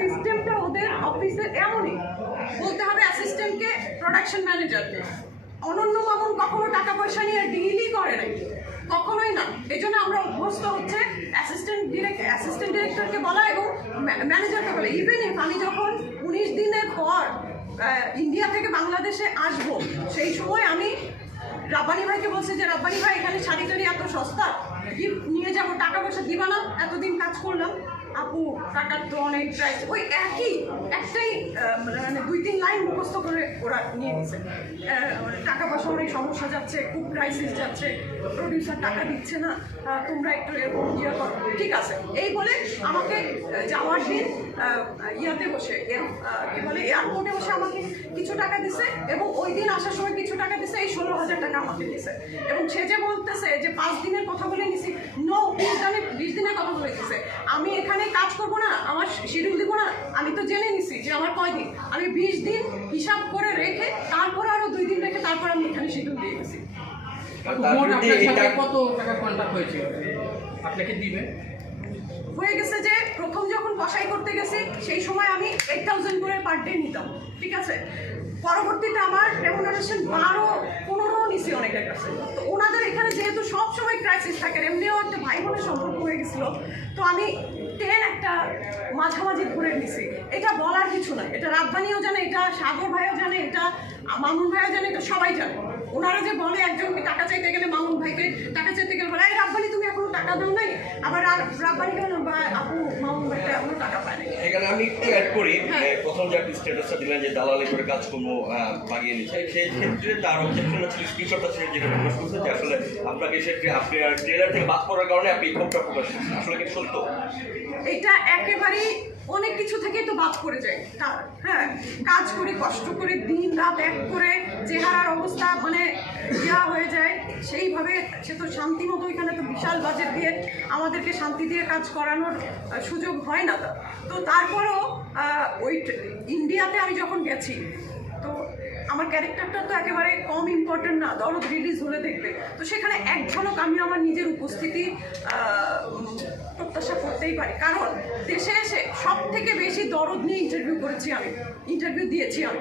সিস্টেমটা ওদের অফিসে এমনই। বলতে হবে অ্যাসিস্ট্যান্টকে প্রোডাকশন ম্যানেজারকে অনন্য মামুন কখনো টাকা পয়সা নিয়ে ডিলই করে নাই। কখনোই না। এই জন্য আমরা অভ্যস্ত হচ্ছে অ্যাসিস্ট্যান্ট ডিরেক্ট অ্যাসিস্ট্যান্ট ডিরেক্টরকে বলা এবং ম্যানেজারকে বলা। ইভেন ইফ আমি যখন উনিশ দিনের পর ইন্ডিয়া থেকে বাংলাদেশে আসব, সেই সময় আমি রাব্বানি ভাইকে বলছে যে, রাব্বানি ভাই, এখানে শাড়ি টাড়ি এত সস্তা? গিফট নিয়ে যাব টাকা পয়সা দিবা না? এতদিন কাজ করলাম। আপু টাকার তো অনেক প্রাইস ওই একই, একটাই মানে দুই তিন লাইন মুখস্থ করে ওরা নিয়ে নিছে। টাকা পয়সা অনেক সমস্যা যাচ্ছে, খুব ক্রাইসিস যাচ্ছে প্রডিউসার টাকা দিচ্ছে না তোমরা একটু এরকম ইয়ে করো। ঠিক আছে, এই বলে আমাকে যাওয়ার দিন ইয়াতে বসে কি বলে এয়ারপোর্টে বসে আমাকে কিছু টাকা দিছে এবং ওই দিন আসার সময় কিছু টাকা দিছে, এই ষোলো হাজার টাকা আমাকে দিছে। এবং সে যে বলতেছে যে পাঁচ দিনের কথা বলে নিছি নো বিশ দিনের কথা বলে দিছে আমি এখানে কাজ করব না আমার শিডিউল দিব না। আমি তো জেনে নিছি যে আমার কয় দিন আমি বিশ দিন হিসাব করে রেখে তারপরে আরও দুই দিন রেখে তারপর আমি এখানে শিডিউল দিয়ে গেছি কত টাকা কন্ট্যাক্ট আপনাকে দিবে? হয়ে গেছে যে প্রথম যখন কষাই করতে গেছি সেই সময় আমি এইট থাউজেন্ড করে পার ডে নিতাম ঠিক আছে? পরবর্তীতে আমার রেমুনারেশন বারো পনেরো নিছি অনেকের কাছে। তো ওনাদের এখানে যেহেতু সবসময় ক্রাইসিস থাকে এমনিও একটা গেছিল তো আমি ট্রেন একটা মাঝামাঝি ঘুরে নিছি। এটা বলার কিছু নয় এটা রাব্বানিও জানে, এটা সাধু ভাইও জানে, এটা মামুন ভাইও জানে, এটা সবাই জানে। ওনারা যে বলে একজন টাকা চাইতে গেলে মামুন ভাইকে টাকা চাইতে গেলে বলে রাব্বানি, তুমি এখনও টাকা দাও নাই? আবার রাব্বানি কেন আপু, মামুন ভাইটা এখনও টাকা আমি একটু অ্যাড করি হ্যাঁ। প্রথম যে আপনি স্ট্যাটাসটা দিলেন যে দালালি করে কাজকর্ম বাগিয়ে নিচ্ছে সেই ক্ষেত্রে তার অবজেকশনটা ছিল স্ক্রিনশটটা ছিল যেটা প্রকাশ করছে যে আসলে আপনাকে সে আপনি আর ট্রেলার থেকে বাদ করার কারণে আপনি ক্ষোভটা প্রকাশ করছেন। আসলে কি সত্য? এটা একেবারেই অনেক কিছু থেকেই তো বাদ করে যায়। হ্যাঁ কাজ করে কষ্ট করে দিন রাত এক করে চেহারার অবস্থা মানে ইয়া হয়ে যায়। সেইভাবে সে তো শান্তি মতো ওইখানে তো বিশাল বাজেট দিয়ে আমাদেরকে শান্তি দিয়ে কাজ করানোর সুযোগ হয় না তো। তারপরেও ওই ইন্ডিয়াতে আমি যখন গেছি আমার ক্যারেক্টারটা তো একেবারে কম ইম্পর্টেন্ট না, দরদ রিলিজ হলে দেখবে। তো সেখানে এক ঝলক আমি আমার নিজের উপস্থিতি প্রত্যাশা করতেই পারি। কারণ দেশে এসে সব থেকে বেশি দরদ নিয়ে ইন্টারভিউ করেছি আমি। ইন্টারভিউ দিয়েছি আমি।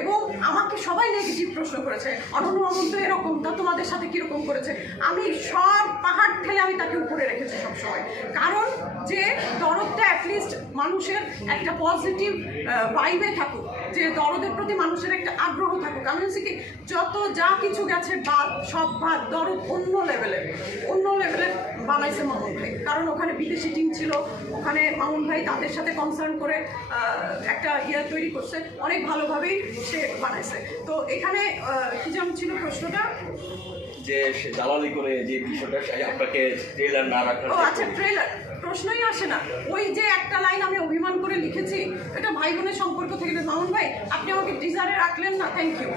এবং আমাকে সবাই নেগেটিভ প্রশ্ন করেছে, অনন্য মামুন তো এরকম, তা তোমাদের সাথে কীরকম করেছে? আমি সব পাহাড় ঠেলে আমি তাকে উপরে রেখেছি সবসময়। কারণ যে দরদটা অ্যাটলিস্ট মানুষের একটা পজিটিভ ভাইবে থাকুক। যে দরদের প্রতি মানুষের একটা আগ্রহ থাকুক। আমি হচ্ছে কি, যত যা কিছু গেছে, বাদ, সব বাদ, দরদ অন্য লেভেলের অন্য লেভেলের বানাইছে মামুন ভাই। কারণ ওখানে বিদেশি টিম ছিল, ওখানে মামুন ভাই তাদের সাথে কনসার্ন করে একটা ইয়ে তৈরি করছে। অনেক ভালোভাবেই সে বানাইছে। তো এখানে কি যেমন ছিল প্রশ্নটা? যে সে দালালি করে যে বিষয়টা আপনাকে ট্রেলার না রাখার ও আচ্ছা ট্রেলার প্রশ্নই আসে না। ওই যে একটা লাইন আমি অভিমান করে লিখেছি এটা ভাই বোনের সম্পর্ক থেকে মামুন ভাই আপনি আমাকে টিজারে রাখলেন না থ্যাংক ইউ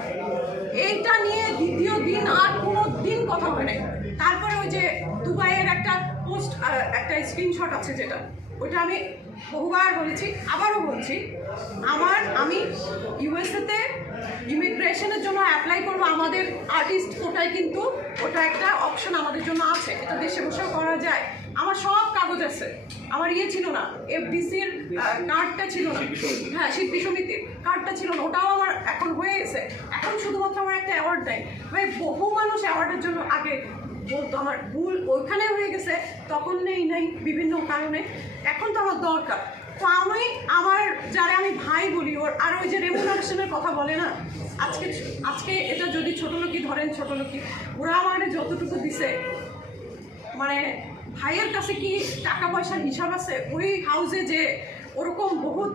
এইটা নিয়ে দ্বিতীয় দিন আর কোনো দিন কথা হয় নাই। তারপরে ওই যে দুবাইয়ের একটা পোস্ট একটা স্ক্রিনশট আছে যেটা ওইটা আমি বহুবার বলেছি আবারও বলছি আমার আমি ইউএসএতে ইমিগ্রেশনের জন্য অ্যাপ্লাই করব আমাদের আর্টিস্ট ওটাই কিন্তু ওটা একটা অপশন আমাদের জন্য আছে। এটা দেশে বসেও করা যায়। আমার সব কাগজ আছে। আমার ইয়ে ছিল না। এফডিসির কার্ডটা ছিল না। হ্যাঁ শিল্পী সমিতির কার্ডটা ছিল না। ওটাও আমার এখন হয়ে গেছে। এখন শুধুমাত্র আমার একটা অ্যাওয়ার্ড দেয় ভাই বহু মানুষ অ্যাওয়ার্ডের জন্য আগে বলতো আমার ভুল। ওইখানে হয়ে গেছে। তখন নেই নেই বিভিন্ন কারণে। এখন তো আমার দরকার। তো আমি, আমার যারা আমি ভাই বলি, ওর আর ওই যে রেমুনারেশনের কথা বলে না, আজকে আজকে এটা যদি ছোট লোকই ধরেন, ছোট লোকই, ওরা আমার যতটুকু দিছে মানে ভাইয়ের কাছে কি টাকা পয়সার হিসাব আছে? ওই হাউসে যে ওরকম বহুত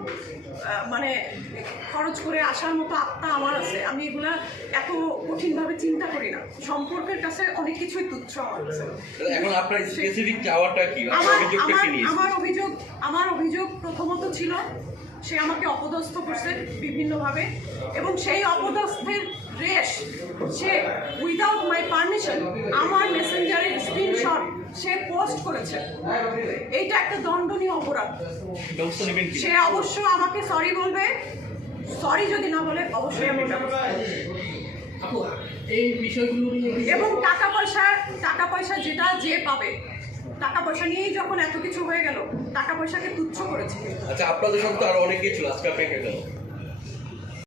মানে খরচ করে আসার মতো আত্মা আমার আছে। আমি এগুলা এত কঠিনভাবে চিন্তা করি না। সম্পর্কের কাছে অনেক কিছুই তুচ্ছ আমার কাছে। এখন আপনার স্পেসিফিক চাওয়াটা কি? আমার অভিযোগ আমার অভিযোগ প্রথমত ছিল সে আমাকে অপদস্থ করছে বিভিন্নভাবে এবং সেই অপদস্থের রেশ সে উইদাউট মাই পারমিশন আমার মেসেঞ্জারের স্ক্রিনশট সে পোস্ট করেছে। এইটা একটা দণ্ডনীয় অপরাধ। সে অবশ্য আমাকে সরি বলবে। সরি যদি না বলে, অবশ্যই আমি এই বিষয়গুলো এবং টাকা পয়সা টাকা পয়সা যেটা যে পাবে, টাকা পয়সা নিয়েই যখন এত কিছু হয়ে গেল, টাকা পয়সাকে তুচ্ছ করেছে। আচ্ছা আপনাদের সাথে তো আরও অনেকেই ছিল, আজকে আপনি কেন?